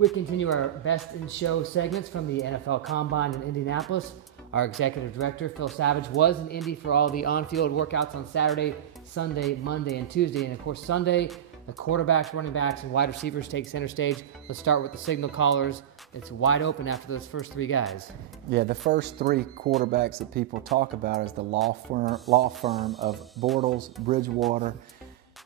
We continue our Best in Show segments from the NFL Combine in Indianapolis. Our executive director, Phil Savage, was in Indy for all the on-field workouts on Saturday, Sunday, Monday, and Tuesday. And of course, Sunday, the quarterbacks, running backs, and wide receivers take center stage. Let's start with the signal callers. It's wide open after those first three guys. Yeah, the first three quarterbacks that people talk about is the law firm of Bortles, Bridgewater,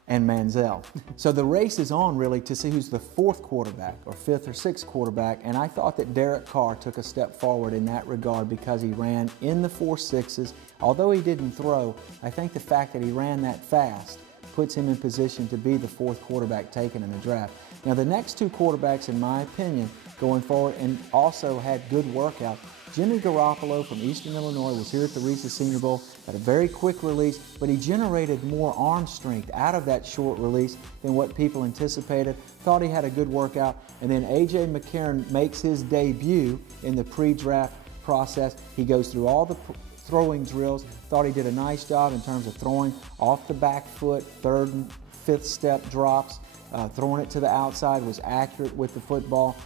and Manziel. So the race is on really to see who's the fourth quarterback or fifth or sixth quarterback, and I thought that Derek Carr took a step forward in that regard because he ran in the 4.6s. Although he didn't throw, I think the fact that he ran that fast puts him in position to be the fourth quarterback taken in the draft. Now the next two quarterbacks, in my opinion, going forward and also had good workout. Jimmy Garoppolo from Eastern Illinois was here at the Reese's Senior Bowl, had a very quick release, but he generated more arm strength out of that short release than what people anticipated. Thought he had a good workout. And then A.J. McCarron makes his debut in the pre-draft process. He goes through all the throwing drills. Thought he did a nice job in terms of throwing off the back foot, third and fifth step drops, throwing it to the outside, was accurate with the football.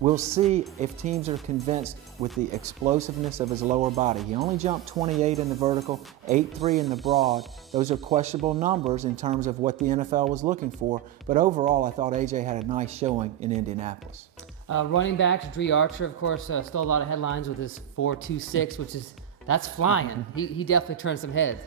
We'll see if teams are convinced with the explosiveness of his lower body. He only jumped 28 in the vertical, 8.3 in the broad. Those are questionable numbers in terms of what the NFL was looking for. But overall, I thought A.J. had a nice showing in Indianapolis. Running backs, Dre Archer, of course, still a lot of headlines with his 4.26, which is that's flying. He definitely turns some heads.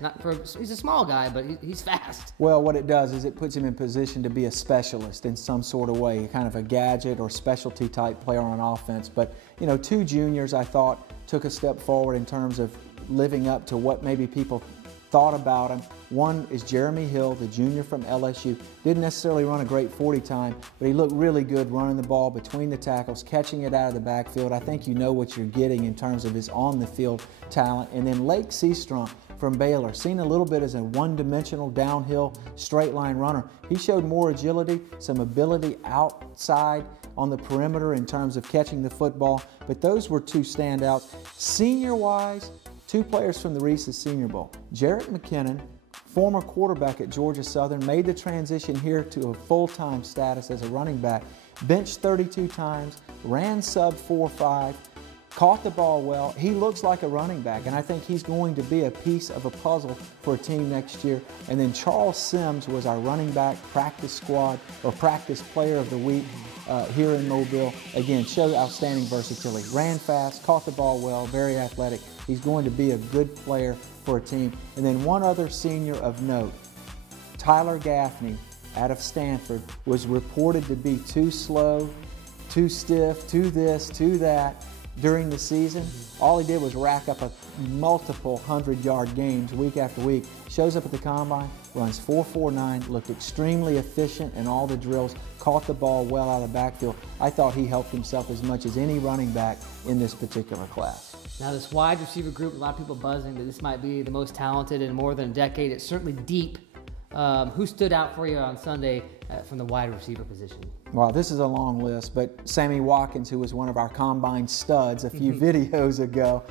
He's a small guy, but he's fast. Well, what it does is it puts him in position to be a specialist in some sort of way, kind of a gadget or specialty type player on offense. But, you know, two juniors I thought took a step forward in terms of living up to what maybe people thought about him. One is Jeremy Hill, the junior from LSU. Didn't necessarily run a great 40 time, but he looked really good running the ball between the tackles, catching it out of the backfield. I think you know what you're getting in terms of his on-the-field talent. And then Lake Seastrunk from Baylor, seen a little bit as a one-dimensional downhill straight line runner. He showed more agility, some ability outside on the perimeter in terms of catching the football, but those were two standouts. Senior-wise, two players from the Reese's Senior Bowl. Jerick McKinnon, former quarterback at Georgia Southern, made the transition here to a full-time status as a running back. Benched 32 times, ran sub 4.5, caught the ball well. He looks like a running back, and I think he's going to be a piece of a puzzle for a team next year. And then Charles Sims was our running back practice squad or practice player of the week here in Mobile. Again, showed outstanding versatility. Ran fast, caught the ball well, very athletic. He's going to be a good player for a team. And then one other senior of note, Tyler Gaffney out of Stanford, was reported to be too slow, too stiff, too this, too that during the season. All he did was rack up multiple 100-yard games week after week. Shows up at the Combine, runs 4.49, looked extremely efficient in all the drills, caught the ball well out of the backfield. I thought he helped himself as much as any running back in this particular class. Now this wide receiver group, a lot of people buzzing that this might be the most talented in more than a decade. It's certainly deep. Who stood out for you on Sunday from the wide receiver position? Well, this is a long list, but Sammy Watkins, who was one of our Combine studs a few videos ago,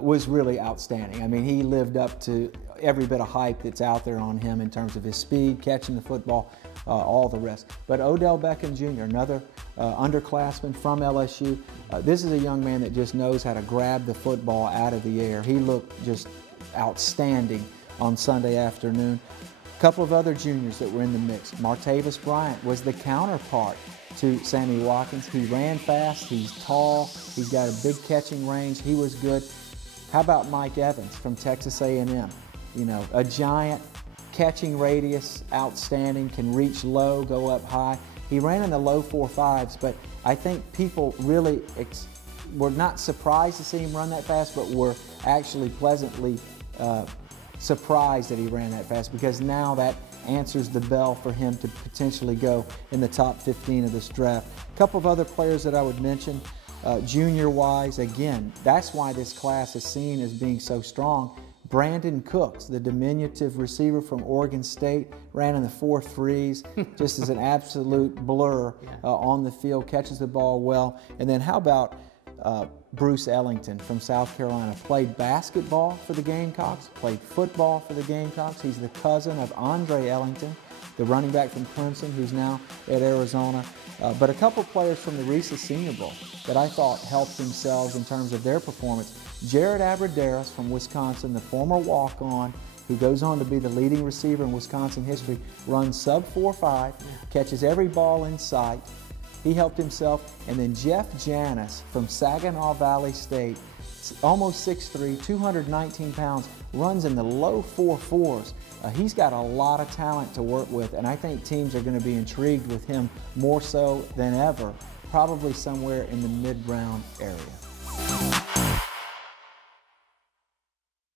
was really outstanding. I mean, he lived up to every bit of hype that's out there on him in terms of his speed, catching the football, all the rest. But Odell Beckham Jr., another underclassman from LSU, this is a young man that just knows how to grab the football out of the air. He looked just outstanding on Sunday afternoon. A couple of other juniors that were in the mix. Martavis Bryant was the counterpart to Sammy Watkins. He ran fast, he's tall, he's got a big catching range, he was good. How about Mike Evans from Texas A&M? You know, a giant, catching radius, outstanding, can reach low, go up high. He ran in the low 4.5s, but I think people really were not surprised to see him run that fast, but were actually pleasantly surprised that he ran that fast, because now that answers the bell for him to potentially go in the top 15 of this draft. A couple of other players that I would mention, junior-wise, again, that's why this class is seen as being so strong. Brandon Cooks, the diminutive receiver from Oregon State, ran in the 4.3s, just as an absolute blur on the field, catches the ball well. And then how about Bruce Ellington from South Carolina? Played basketball for the Gamecocks, played football for the Gamecocks. He's the cousin of Andre Ellington, the running back from Clemson who's now at Arizona. But a couple players from the Reese's Senior Bowl that I thought helped themselves in terms of their performance. Jared Abbrederis from Wisconsin, the former walk-on, who goes on to be the leading receiver in Wisconsin history, runs sub 4.5, catches every ball in sight. He helped himself. And then Jeff Janis from Saginaw Valley State, almost 6'3", 219 pounds, runs in the low 4.4s. He's got a lot of talent to work with, and I think teams are going to be intrigued with him more so than ever, probably somewhere in the mid-round area.